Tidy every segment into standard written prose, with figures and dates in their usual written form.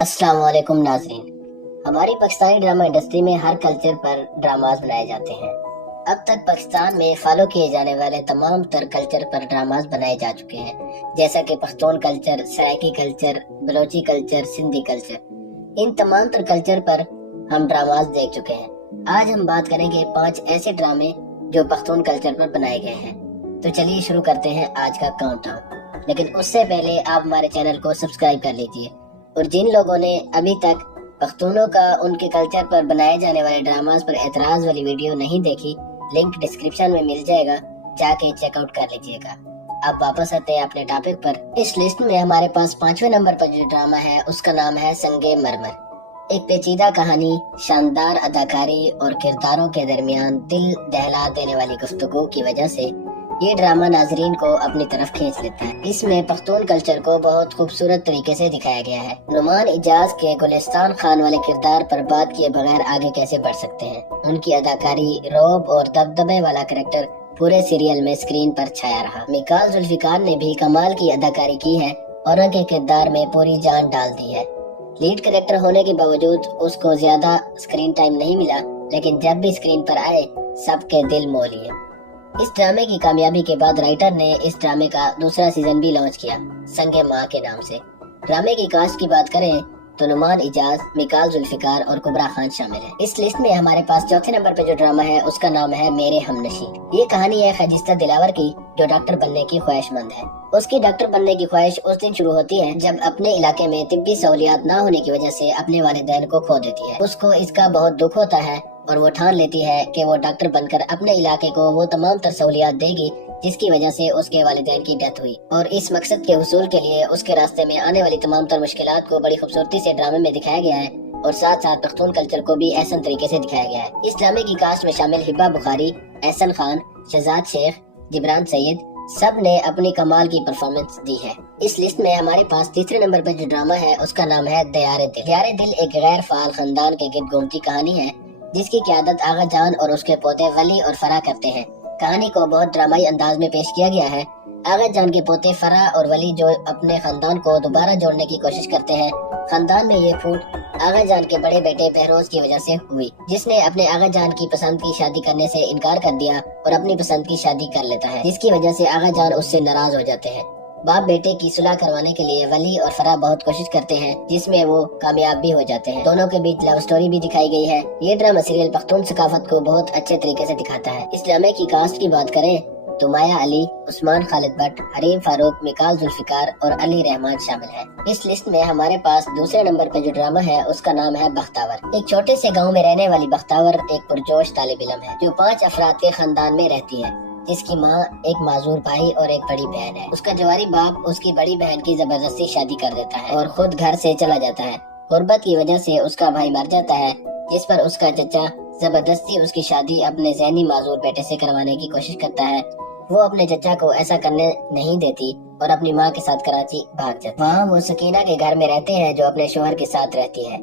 अस्सलाम वालेकुम नाज़रीन। हमारी पाकिस्तानी ड्रामा इंडस्ट्री में हर कल्चर पर ड्रामास बनाए जाते हैं। अब तक पाकिस्तान में फॉलो किए जाने वाले तमाम तर कल्चर पर ड्रामास बनाए जा चुके हैं, जैसा कि Pakhtun culture, Saraiki culture, Balochi culture, Sindhi culture. इन तमाम तर कल्चर पर हम ड्रामास देख चुके हैं। आज हम बात करेंगे 5 ऐसे ड्रामे जो पख्तून कल्चर पर बनाए गए हैं। तो चलिए शुरू करते हैं आज का काउंटडाउन। लेकिन उससे पहले आप हमारे चैनल को सब्सक्राइब कर लीजिए, और जिन लोगों ने अभी तक पख्तूनों का उनके कल्चर पर बनाए जाने वाले ड्रामास पर एतराज वाली वीडियो नहीं देखी, लिंक डिस्क्रिप्शन में मिल जाएगा, जाके चेकआउट कर लीजिएगा। अब वापस आते हैं अपने टॉपिक पर। इस लिस्ट में हमारे पास 5वें नंबर पर जो ड्रामा है उसका नाम है संगे मरमर। एक पेचीदा कहानी, शानदार अदाकारी और किरदारों के दरमियान दिल दहला देने वाली गुफ्तगू की वजह से ये ड्रामा नाजरीन को अपनी तरफ खींच लेता है। इसमें पख्तून कल्चर को बहुत खूबसूरत तरीके से दिखाया गया है। नुमान इजाज के गुलिस्तान खान वाले किरदार पर बात किए बगैर आगे कैसे बढ़ सकते हैं। उनकी अदाकारी, रौब और दबदबे वाला कैरेक्टर पूरे सीरियल में स्क्रीन पर छाया रहा। मिकाल जुल्फिकार ने भी कमाल की अदाकारी की है और उनके किरदार में पूरी जान डाल दी है। लीड कैरेक्टर होने के बावजूद उसको ज्यादा स्क्रीन टाइम नहीं मिला, लेकिन जब भी स्क्रीन पर आए सबके दिल मोह लिए। इस ड्रामे की कामयाबी के बाद राइटर ने इस ड्रामे का दूसरा सीजन भी लॉन्च किया, संगे माँ के नाम से। ड्रामे की कास्ट की बात करें तो नुमान इजाज, मिकाल जुल्फिकार और कुबरा खान शामिल है। इस लिस्ट में हमारे पास चौथे नंबर पे जो ड्रामा है उसका नाम है मेरे हमनशी। ये कहानी है खजिस्ता दिलावर की, जो डॉक्टर बनने की ख्वाहिशमंद है। उसकी डॉक्टर बनने की ख्वाहिश उस दिन शुरू होती है जब अपने इलाके में तिब्बी सहूलियात न होने की वजह से अपने वालिदैन को खो देती है। उसको इसका बहुत दुख होता है और वो ठान लेती है कि वो डॉक्टर बनकर अपने इलाके को वो तमाम तर सहूलियात देगी जिसकी वजह से उसके वालिदैन की डेथ हुई। और इस मकसद के हुसूल के लिए उसके रास्ते में आने वाली तमाम तर मुश्किलात को बड़ी खूबसूरती से ड्रामे में दिखाया गया है, और साथ साथ पख्तून कल्चर को भी एहसन तरीके से दिखाया गया है। इस ड्रामे की कास्ट में शामिल हिब्बा बुखारी, एहसन खान, शहजाद शेख, जिब्रान सैयद, सब ने अपनी कमाल की परफॉर्मेंस दी है। इस लिस्ट में हमारे पास तीसरे नंबर पर जो ड्रामा है उसका नाम है दयारे दिल। दयारे दिल एक गैर फाल खानदान के गिर्द घूमती कहानी है जिसकी क़यादत आगा जान और उसके पोते वली और फरा करते हैं। कहानी को बहुत ड्रामाई अंदाज में पेश किया गया है। आगा जान के पोते फरा और वली जो अपने खानदान को दोबारा जोड़ने की कोशिश करते हैं। खानदान में ये फूट आगा जान के बड़े बेटे बहरोज की वजह से हुई, जिसने अपने आगा जान की पसंद की शादी करने से इनकार कर दिया और अपनी पसंद की शादी कर लेता है, जिसकी वजह से आगा जान उससे नाराज हो जाते हैं। बाप बेटे की सुलह करवाने के लिए वली और फरा बहुत कोशिश करते हैं, जिसमें वो कामयाब भी हो जाते हैं। दोनों के बीच लव स्टोरी भी दिखाई गई है। ये ड्रामा सीरियल पख्तून सकाफत को बहुत अच्छे तरीके से दिखाता है। इस ड्रामे की कास्ट की बात करें तो माया अली, उस्मान खालिद भट्ट, हरीम फारूक, मिकाल जुल्फिकार और अली रहमान शामिल है। इस लिस्ट में हमारे पास दूसरे नंबर पर जो ड्रामा है उसका नाम है बख्तावर। एक छोटे से गाँव में रहने वाली बख्तावर एक पुरजोश तालिब इल्म है जो 5 अफराद के खानदान में रहती है, जिसकी माँ, एक माजूर भाई और एक बड़ी बहन है। उसका जवारी बाप उसकी बड़ी बहन की जबरदस्ती शादी कर देता है और खुद घर से चला जाता है। गुर्बत की वजह से उसका भाई मर जाता है, जिस पर उसका चचा जबरदस्ती उसकी शादी अपने ज़हनी माजूर बेटे से करवाने की कोशिश करता है। वो अपने चचा को ऐसा करने नहीं देती और अपनी माँ के साथ कराची भाग जाती है। वहाँ वो सकीना के घर में रहते हैं जो अपने शोहर के साथ रहती है।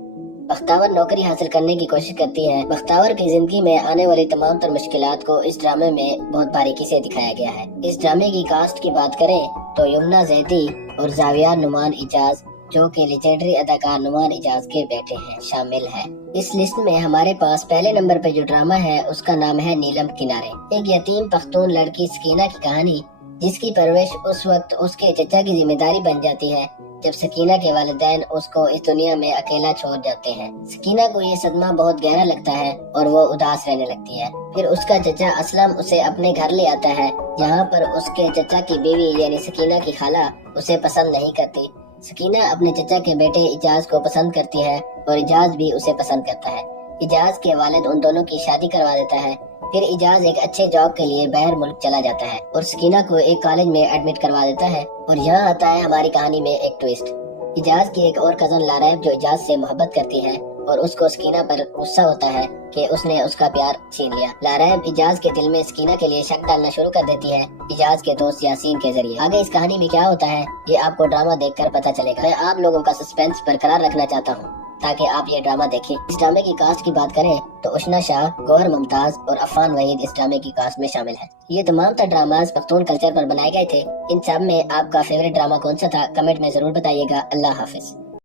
बख्तावर नौकरी हासिल करने की कोशिश करती है। बख्तावर की जिंदगी में आने वाली तमाम तर मुश्किलात को इस ड्रामे में बहुत बारीकी से दिखाया गया है। इस ड्रामे की कास्ट की बात करें तो यमुना जैदी और जाविया नुमान इजाज, जो कि लेजेंडरी अदाकार नुमान इजाज के बेटे हैं, शामिल है। इस लिस्ट में हमारे पास पहले नंबर पर जो ड्रामा है उसका नाम है नीलम किनारे। एक यतीम पख्तून लड़की सकीना की कहानी, जिसकी परवरिश उस वक्त उसके चचा की जिम्मेदारी बन जाती है जब सकीना के वालिदैन उसको इस दुनिया में अकेला छोड़ जाते हैं। सकीना को ये सदमा बहुत गहरा लगता है और वो उदास रहने लगती है। फिर उसका चचा असलम उसे अपने घर ले आता है, जहाँ पर उसके चचा की बीवी यानी सकीना की खाला उसे पसंद नहीं करती। सकीना अपने चचा के बेटे इजाज को पसंद करती है और इजाज भी उसे पसंद करता है। इजाज के वालिद उन दोनों की शादी करवा देता है। फिर इजाज एक अच्छे जॉब के लिए बाहर मुल्क चला जाता है और सकीना को एक कॉलेज में एडमिट करवा देता है। और यहाँ आता है हमारी कहानी में एक ट्विस्ट। इजाज की एक और कजन लारैब जो इजाज से मोहब्बत करती है और उसको सकीना पर गुस्सा होता है कि उसने उसका प्यार छीन लिया। लारैब इजाज के दिल में सकीना के लिए शक डालना शुरू कर देती है इजाज के दोस्त यासीन के जरिए। आगे इस कहानी में क्या होता है ये आपको ड्रामा देखकर पता चलेगा। मैं आप लोगों का सस्पेंस बरकरार रखना चाहता हूँ ताकि आप ये ड्रामा देखें। इस ड्रामे की कास्ट की बात करें तो उशना शाह, गौहर मुमताज और अफान वहीद इस ड्रामे की कास्ट में शामिल है। ये तमाम तर ड्रामास पख्तून कल्चर पर बनाए गए थे। इन सब में आपका फेवरेट ड्रामा कौन सा था, कमेंट में जरूर बताइएगा। अल्लाह हाफिज।